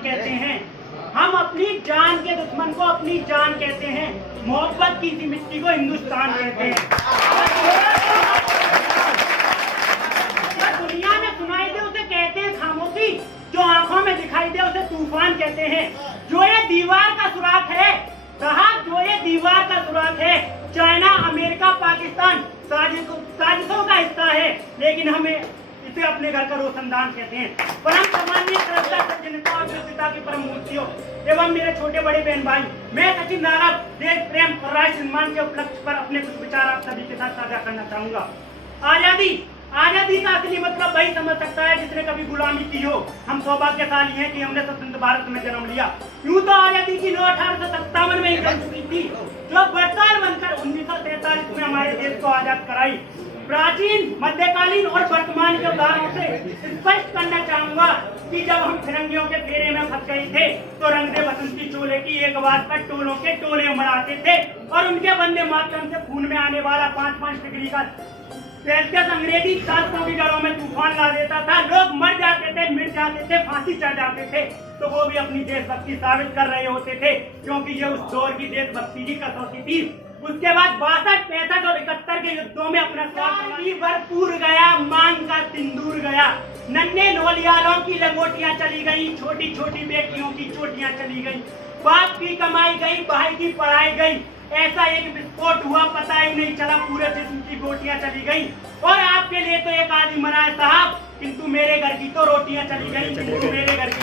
कहते हैं। हम अपनी जान के दुश्मन को अपनी जान कहते हैं। मोहब्बत की इसी मिट्टी को हिंदुस्तान कहते हैं। दुनिया में सुनाई दे उसे कहते हैं खामोशी, जो आंखों में दिखाई दे उसे तूफान कहते हैं। जो ये दीवार का सुराख है साहब, जो ये दीवार का सुराख है, चाइना, अमेरिका, पाकिस्तान साजिशों का हिस्सा है, लेकिन हमें इसे अपने घर का रोशनदान कहते हैं। परम सामान्य श्रद्धा, सज्जनता और शुद्धता की परम मूर्तियों एवं मेरे छोटे बड़े बहन भाई, मैं सचिन राणा देश प्रेम और राष्ट्र सम्मान के उपलक्ष्य पर अपने कुछ विचार आप सभी के साथ साझा करना चाहूंगा। आजादी का असली मतलब वही समझ सकता है जिसने कभी गुलामी की हो। हम सौभाग्यशाली हैं कि हमने स्वतंत्र भारत में जन्म लिया। यूं तो आजादी की लौ 1857 में ही जम चुकी थी, जो बरसाल बनकर 1943 में हमारे देश को आजाद कराई। प्राचीन, मध्यकालीन और वर्तमान के उदाहरणों से स्पष्ट करना चाहूंगा कि जब हम फिरंगियों के फेरे में फंस गए थे तो रंगदे बसंती चोले की एक आवाज पर टोलों के टोले उमड़ाते थे और उनके वंदे मातरम से खून में आने वाला 5-5 डिग्री का सेल्सियस अंग्रेजी शास्त्रों की जड़ों में तूफान ला देता था। लोग मर जाते थे, मिट जाते थे, फांसी चढ़ जाते थे, तो वो भी अपनी देशभक्ति साबित कर रहे होते थे, क्योंकि ये उस दौर की देशभक्ति की कसौटी थी। उसके बाद 62, 65 और 71 के युद्धों में अपना भरपूर गया, मांग का सिंदूर गया, नन्हे नौलियालों की लंगोटियां चली गई, छोटी छोटी बेटियों की चोटियां चली गई, बाप की कमाई गई, भाई की पढ़ाई गई, ऐसा एक विस्फोट हुआ पता ही नहीं चला, पूरे जिस्म की गोटियां चली गई। और आपके लिए तो एक आदमी मरा है साहब, किंतु मेरे घर की तो रोटियां चली गई, किंतु मेरे घर की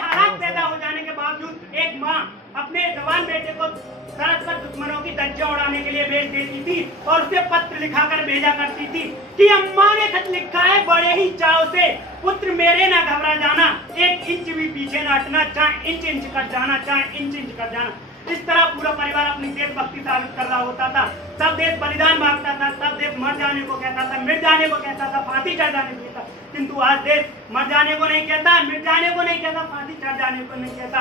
हालात पैदा हो जाने के बावजूद एक माँ अपने जवान बेटे को सड़क पर दुश्मनों की धज्जियां उड़ाने के लिए भेज देती थी और उसे पत्र लिखाकर भेजा करती थी कि अम्मा ने खत लिखा है बड़े ही चाव से, पुत्र मेरे ना घबरा जाना, 1 इंच भी पीछे ना हटना, चाहे इंच कट जाना, चाहे इंच कट जाना। इस तरह पूरा परिवार अपनी देशभक्ति साबित कर रहा होता था। सब देश बलिदान मांगता था, सब देश मर जाने को कहता था, मिट जाने को कहता था, फांसी चढ़ जाने को कहता, किंतु आज देश मर जाने को नहीं कहता, मिट जाने को नहीं कहता, फांसी चढ़ जाने को नहीं कहता।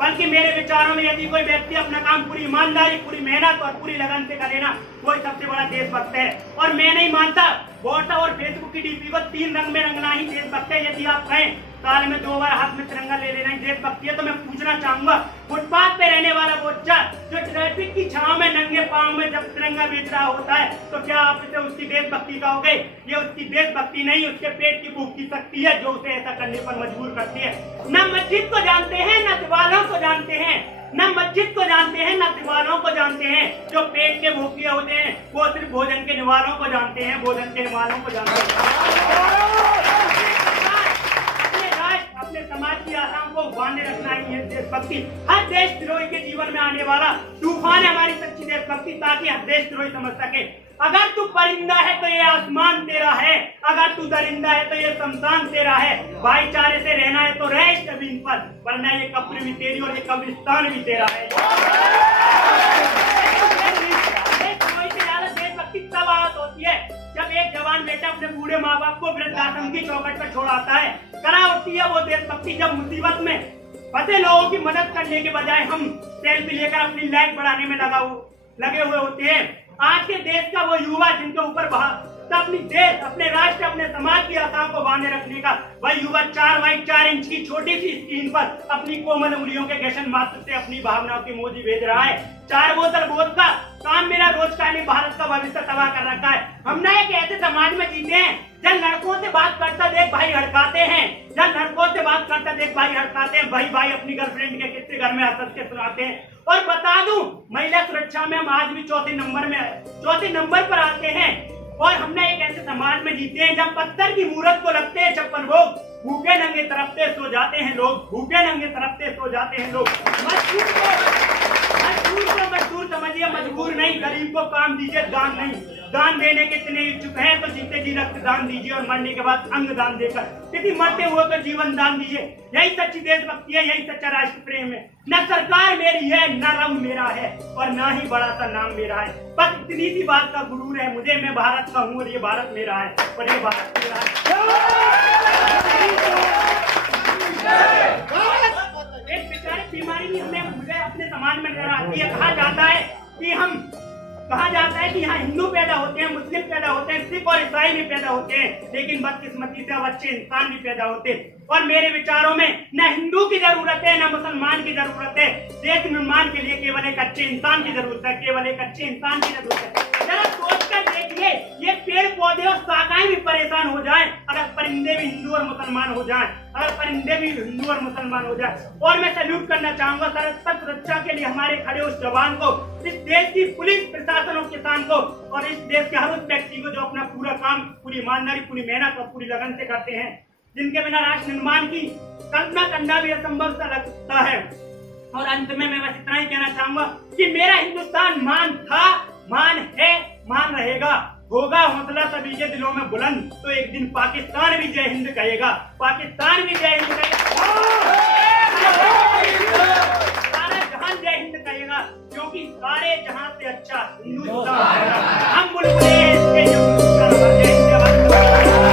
बल्कि मेरे विचारों में यदि कोई व्यक्ति अपना काम पूरी ईमानदारी, पूरी मेहनत और पूरी लगन से करे ना, वो सबसे बड़ा देशभक्त है। और मैं नहीं मानता व्हाट्सएप और फेसबुक की डीपी को 3 रंग में रंगना ही देशभक्त है। यदि आप कहें साल में 2 बार हाथ में तिरंगा ले लेना ही देशभक्ति है, तो मैं पूछना चाहूंगा, फुटपाथ पे रहने वाला बच्चा जो ट्रैफिक की छांव में नंगे पांव में जब तिरंगा बेच रहा होता है, तो क्या आप इसे उसकी देशभक्ति कहोगे? ये उसकी देशभक्ति नहीं, उसके पेट की भूख की शक्ति है जो उसे ऐसा करने पर मजबूर करती है। न मस्जिद को जानते हैं, न दीवारों को जानते हैं, न मस्जिद को जानते हैं, न दीवारों को जानते हैं। जो पेट के भूखे होते हैं वो सिर्फ भोजन के निवालों को जानते हैं, भोजन के निवालों को जानते हैं। अपने समाज की आशाओं को बांधे रखना ही है देशभक्ति। हर देशद्रोही के जीवन में आने वाला तूफान है हमारी सच्ची देशभक्ति, ताकि हर देशद्रोही समझ सके अगर तू परिंदा है तो ये आसमान तेरा है, अगर तू दरिंदा है तो ये शमशान तेरा है। भाईचारे से रहना है तो रह इस जमीन पर, वरना ये कब्र भी तेरी और ये कब्रिस्तान भी तेरा है। देशभक्ति तब आत होती है जब एक जवान बेटा अपने बूढ़े माँ बाप को वृद्धाश्रम की चौखट पर छोड़ाता है। करा होती है वो देशभक्ति जब मुसीबत में फंसे लोगों की मदद करने के बजाय हम सेल्फी लेकर अपनी लाइफ बढ़ाने में लगे हुए होते हैं। आज के देश का वो युवा जिनके ऊपर अपनी देश, अपने राष्ट्र, अपने समाज की आशाओं को बांधे रखने का वही युवा 4 बाई 4 इंच की छोटी सी स्क्रीन पर अपनी कोमल उंगलियों के घर्षण मात्र से अपनी भावनाओं की मोजी भेज रहा है। 4 बोतल वोद का काम मेरा रोज का नहीं, भारत का भविष्य तबाह कर रखा है। हम ना एक ऐसे समाज में जीते हैं जब लड़कों से बात करता देख भाई हड़काते हैं, जब लड़कों से बात करता देख भाई हड़काते हैं, भाई अपनी गर्लफ्रेंड के किस्से घर में हंस के सुनाते हैं। और बता दूं, महिला सुरक्षा में हम आज भी चौथे नंबर पर आते हैं। और हमने एक ऐसे समाज में जीते हैं जब पत्थर की मूर्त को लगते हैं 56 भोग, भूखे नंगे तरफते सो जाते हैं लोग, भूखे नंगे तरफते सो जाते हैं लोग। मजदूर को मजदूर समझिए, मजबूर नहीं। गरीब को काम दीजिए, दान नहीं। दान देने के इतने इच्छुक हैं तो जीते जी रक्त दान दीजिए और मरने के बाद अंग दान देकर, यदि मरते हुए तो जीवन दान दीजिए। यही सच्ची देशभक्ति है, यही सच्चा राष्ट्र प्रेम है। न सरकार मेरी है, न रंग मेरा है, और न ही बड़ा सा नाम मेरा है। बस इतनी सी बात का गुरूर है मुझे, मैं भारत का हूँ और ये भारत मेरा है और ये भारत मेरा है। एक बेचारी बीमारी भी मुझे अपने समाज में नजर आती है। कहा जाता है कि हम कहा जाता है कि यहाँ हिंदू पैदा होते हैं, मुस्लिम पैदा होते हैं, सिख और ईसाई भी पैदा होते हैं, लेकिन बदकिस्मती से अच्छे इंसान भी पैदा होते हैं। और मेरे विचारों में न हिंदू की जरूरत है न मुसलमान की जरूरत है। देश निर्माण के लिए केवल एक अच्छे इंसान की जरूरत है, केवल एक अच्छे इंसान की जरूरत है। जरा सोच कर देखिए, ये पेड़ पौधे और शाखाएं भी परेशान हो जाएं अगर परिंदे भी हिंदू और मुसलमान हो जाएं, अगर परिंदे भी हिंदू और मुसलमान हो जाएं। और मैं सैल्यूट करना चाहूंगा सरहद सुरक्षा के लिए हमारे खड़े उस जवान को, इस देश की पुलिस प्रशासन और किसान को, और इस देश के हर उस व्यक्ति को जो अपना पूरा काम पूरी ईमानदारी, पूरी मेहनत और पूरी लगन से करते हैं, जिनके बिना राष्ट्र निर्माण की कल्पना करना भी असंभव सा लगता है। और अंत में मैं बस इतना ही कहना चाहूंगा कि मेरा हिंदुस्तान मान था, मान है, मान रहेगा। होगा हौसला सभी के दिलों में बुलंद, तो एक दिन पाकिस्तान भी जय हिंद कहेगा, पाकिस्तान भी जय हिंद कहेगा, सारा जहान जय हिंद कहेगा, क्योंकि सारे जहां से अच्छा हिंदुस्तान। हम बुलबुले हैं इसके, जय हिंद।